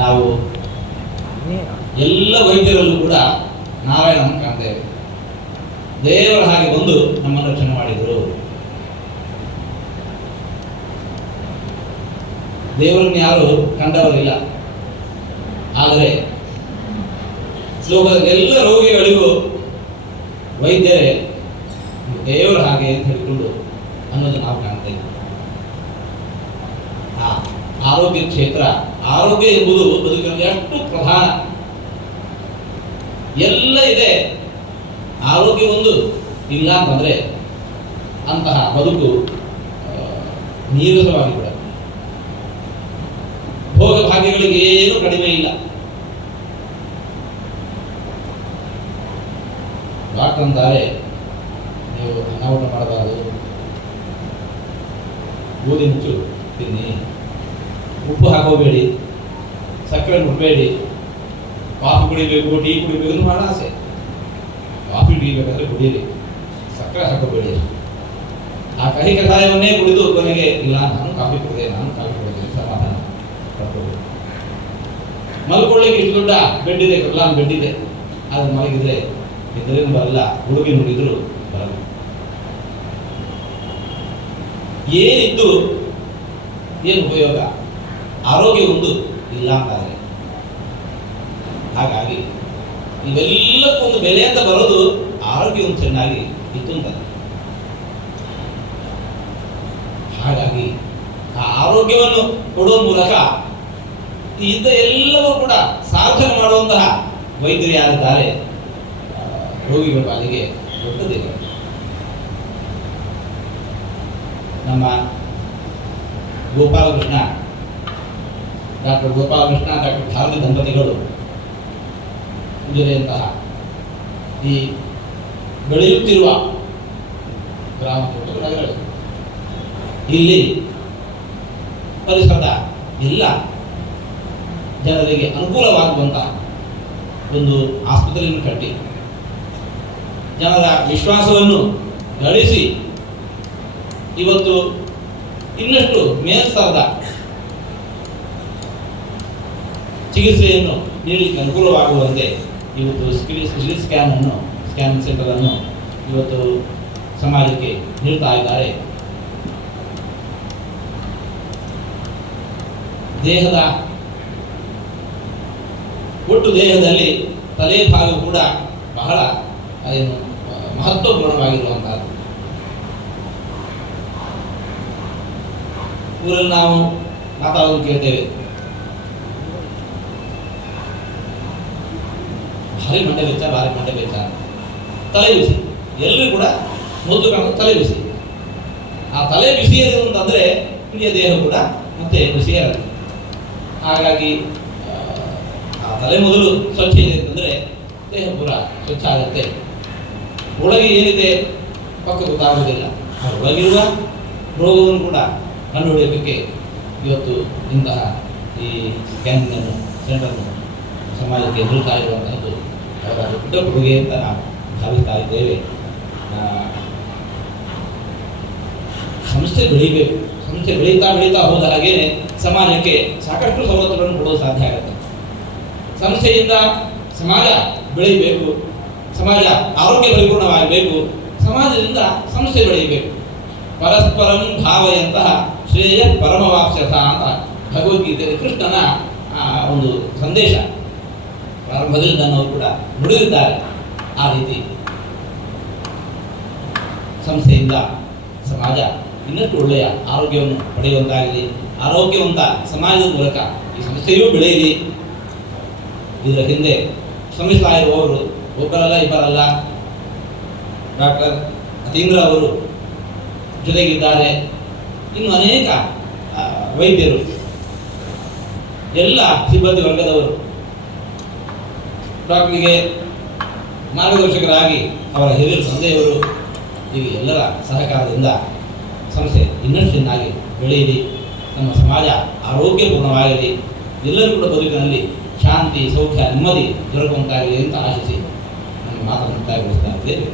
ನಾವು ಎಲ್ಲ ವೈದ್ಯರಲ್ಲೂ ಕೂಡ ನಾರಾಯಣನ ಕಾಣ್ತೇವೆ. ದೇವರ ಹಾಗೆ ಬಂದು ನಮ್ಮನ್ನು ರಕ್ಷಣೆ ಮಾಡಿದರು. ದೇವರನ್ನು ಯಾರು ಕಂಡವರಿಲ್ಲ. ಆದರೆ ಲೋಕದ ಎಲ್ಲ ರೋಗಿಗಳಿಗೂ ವೈದ್ಯರೇ ದೇವರ ಹಾಗೆ ಅಂತ ಹೇಳಿಕೊಂಡು ಅನ್ನೋದು ನಾವು ಕಾಣ್ತೇವೆ. ಆರೋಗ್ಯ ಕ್ಷೇತ್ರ, ಆರೋಗ್ಯ ಎಂಬುದು ಬದುಕಿನಲ್ಲಿ ಎಷ್ಟು ಪ್ರಧಾನ. ಎಲ್ಲ ಇದೆ, ಆರೋಗ್ಯ ಒಂದು ಇಲ್ಲ ಅಂತಂದರೆ ಅಂತಹ ಬದುಕು ನೀರಸವಾಗಿ ಬಿಡ. ಭೋಗ ಭಾಗ್ಯಗಳಿಗೆ ಏನು ಕಡಿಮೆ ಇಲ್ಲ. ಡಾಕ್ಟರ್ ಅಂತಾರೆ ನೀವು ಅನಾಹುತ ಮಾಡಬಾರದು, ಗೋಧಿ ಮುಚ್ಚು ತಿನ್ನಿ, ಉಪ್ಪು ಹಾಕೋಬೇಡಿ, ಸಕ್ಕರೆ ಮುಟ್ಬೇಡಿ, ಕಾಫಿ ಕುಡಿಬೇಕು, ಟೀ ಕುಡಿಬೇಕು ಬಹಳ ಆಸೆ. ಕಾಫಿ ಟೀ ಬೇಕಾದ್ರೆ ಕುಡೀರಿ, ಸಕ್ಕರೆ ಹಾಕೋಬೇಡಿ. ಆ ಕಹಿ ಕಷಾಯವನ್ನೇ ಕುಡಿದು ಕೊನೆಗೆ ಇಲ್ಲ ನಾನು ಕಾಫಿ ಕುಡಿದೆ ಸಮಾಧಾನ ಪಡ್ಕೋಬೇಕು. ಮಲ್ಕೊಳ್ಳಿಕ್ಕೆ ಇಷ್ಟು ದೊಡ್ಡ ಬೆಡ್ ಇದೆ, ಕಲ್ಲಾನ್ ಬೆಡ್ ಇದೆ, ಅದು ಮಲಗಿದ್ರೆ ಇದರೇನು ಬರಲ್ಲ, ಹುಡುಗಿ ನುಡಿದ್ರು ಬರಲ್ಲ. ಏನಿದ್ದು ಏನು ಉಪಯೋಗ? ಆರೋಗ್ಯ ಒಂದು ಇಲ್ಲ ಅಂತಾದರೆ. ಹಾಗಾಗಿ ಇವೆಲ್ಲಕ್ಕೂ ಒಂದು ಬೆಲೆ ಅಂತ ಬರೋದು ಆರೋಗ್ಯ ಒಂದು ಚೆನ್ನಾಗಿ ಇತ್ತು ಅಂತಾರೆ. ಹಾಗಾಗಿ ಆ ಆರೋಗ್ಯವನ್ನು ಕೊಡುವ ಮೂಲಕ ಇದ್ದ ಎಲ್ಲವೂ ಕೂಡ ಸಾಧನೆ ಮಾಡುವಂತಹ ವೈದ್ಯರು ಯಾರಿದ್ದಾರೆ, ರೋಗಿಗಳ ಪಾಲಿಗೆ ದೊಡ್ಡದಿದೆ. ನಮ್ಮ ಗೋಪಾಲಕೃಷ್ಣ, ಡಾಕ್ಟರ್ ಗೋಪಾಲಕೃಷ್ಣ, ಡಾಕ್ಟರ್ ಭಾರತಿ ದಂಪತಿಗಳು ಉಜಿರೆಯಂತಹ ಈ ಬೆಳೆಯುತ್ತಿರುವ ಗ್ರಾಮ ನಗರಗಳು, ಇಲ್ಲಿ ಪರಿಸರದ ಎಲ್ಲ ಜನರಿಗೆ ಅನುಕೂಲವಾಗುವಂತಹ ಒಂದು ಆಸ್ಪತ್ರೆಯನ್ನು ಕಟ್ಟಿ ಜನರ ವಿಶ್ವಾಸವನ್ನು ಗಳಿಸಿ ಇವತ್ತು ಇನ್ನಷ್ಟು ಮೇಲ್ಸ್ತರದ ಚಿಕಿತ್ಸೆಯನ್ನು ನೀಡಲಿಕ್ಕೆ ಅನುಕೂಲವಾಗುವಂತೆ ಇವತ್ತು ಸ್ಕ್ಯಾನಿಂಗ್ ಸೆಂಟರನ್ನು ಇವತ್ತು ಸಮಾಜಕ್ಕೆ ನೀಡ್ತಾ ಇದ್ದಾರೆ. ಒಟ್ಟು ದೇಹದಲ್ಲಿ ತಲೆ ಭಾಗ ಕೂಡ ಬಹಳ ಮಹತ್ವಪೂರ್ಣವಾಗಿರುವಂತಹದ್ದು. ಊರಲ್ಲಿ ನಾವು ಮಾತಾಡೋದು ಕೇಳ್ತೇವೆ, ಭಾರಿ ಮಂಡೆ ಬೆಚ್ಚ, ತಲೆ ಬಿಸಿ. ಎಲ್ಲರೂ ಕೂಡ ಮೊದಲು ಕಾಣೋದು ತಲೆ ಬಿಸಿ. ಆ ತಲೆ ಬಿಸಿ ಅಂತಂದರೆ ಇಡೀ ದೇಹ ಕೂಡ ಮತ್ತೆ ಬಿಸಿಯೇ ಇರುತ್ತೆ. ಹಾಗಾಗಿ ಆ ತಲೆ ಮೊದಲು ಸ್ವಚ್ಛ ಇದೆ ಅಂತಂದರೆ ದೇಹ ಪೂರ ಸ್ವಚ್ಛ ಆಗುತ್ತೆ. ಒಳಗೆ ಏನಿದೆ ಪಕ್ಕ ಗೊತ್ತಾಗೋದಿಲ್ಲ. ಒಳಗಿರುವ ರೋಗವನ್ನು ಕೂಡ ಕಂಡುಹಿಡಿಯೋದಕ್ಕೆ ಇವತ್ತು ಇಂತಹ ಈ ಸ್ಕ್ಯಾನಿಂಗ್ ಸೆಂಟರ್ನು ಸಮಾಜಕ್ಕೆ ನೀಡ್ತಾ ಇರುವಂತಹದ್ದು ಅವರ ದೊಡ್ಡ ಕೊಡುಗೆ ಅಂತ ನಾವು ಭಾವಿಸ್ತಾ ಇದ್ದೇವೆ. ಸಂಸ್ಥೆ ಬೆಳೀಬೇಕು. ಸಂಸ್ಥೆ ಬೆಳೀತಾ ಹೋದ ಹಾಗೇನೆ ಸಮಾಜಕ್ಕೆ ಸಾಕಷ್ಟು ಸವಲತ್ತುಗಳನ್ನು ಕೊಡೋದು ಸಾಧ್ಯ ಆಗುತ್ತೆ. ಸಂಸ್ಥೆಯಿಂದ ಸಮಾಜ ಬೆಳೀಬೇಕು, ಸಮಾಜ ಆರೋಗ್ಯ ಪರಿಪೂರ್ಣವಾಗಬೇಕು, ಸಮಾಜದಿಂದ ಸಂಸ್ಥೆ ಬೆಳೆಯಬೇಕು. ಪರಸ್ಪರಂ ಭಾವಯಂತಹ ಶ್ರೇಯ ಪರಮವಾಪ್ಸ್ಯಥ ಅಂತ ಭಗವದ್ಗೀತೆಯಲ್ಲಿ ಕೃಷ್ಣನ ಒಂದು ಸಂದೇಶ ಪ್ರಾರಂಭದಲ್ಲಿ ನನ್ನವರು ಕೂಡ ನುಡಿದಿದ್ದಾರೆ. ಆ ರೀತಿ ಸಂಸ್ಥೆಯಿಂದ ಸಮಾಜ ಇನ್ನಷ್ಟು ಒಳ್ಳೆಯ ಆರೋಗ್ಯವನ್ನು ಪಡೆಯುವಂತಾಗಲಿ, ಆರೋಗ್ಯವಂತ ಸಮಾಜದ ಮೂಲಕ ಈ ಸಂಸ್ಥೆಯೂ ಬೆಳೆಯಲಿ. ಇದರ ಹಿಂದೆ ಶ್ರಮಿಸ್ತಾ ಇರುವವರು ಒಬ್ಬರಲ್ಲ ಇಬ್ಬರಲ್ಲ. ಡಾಕ್ಟರ್ ಅತೀಂದ್ರ ಅವರು ಜೊತೆಗಿದ್ದಾರೆ. ಇನ್ನು ಅನೇಕ ವೈದ್ಯರು, ಎಲ್ಲ ಸಿಬ್ಬಂದಿ ವರ್ಗದವರು ಡಾಕ್ಟರ್ಗೆ ಮಾರ್ಗದರ್ಶಕರಾಗಿ ಅವರ ಹಿರಿಯ ತಂದೆಯವರು, ಹೀಗೆ ಎಲ್ಲರ ಸಹಕಾರದಿಂದ ಸಂಸ್ಥೆ ಇನ್ನಷ್ಟು ಚೆನ್ನಾಗಿ ಬೆಳೆಯಲಿ, ನಮ್ಮ ಸಮಾಜ ಆರೋಗ್ಯಪೂರ್ಣವಾಗಲಿ, ಎಲ್ಲರೂ ಕೂಡ ಬದುಕಿನಲ್ಲಿ ಶಾಂತಿ, ಸೌಖ್ಯ, ನೆಮ್ಮದಿ ದೊರಕುವಂತಾಗಲಿ ಅಂತ ಆಶಿಸಿ ನನ್ನ ಮಾತನ್ನು ಮುಕ್ತಾಯಗೊಳಿಸ್ತಾ ಇದ್ದೇವೆ.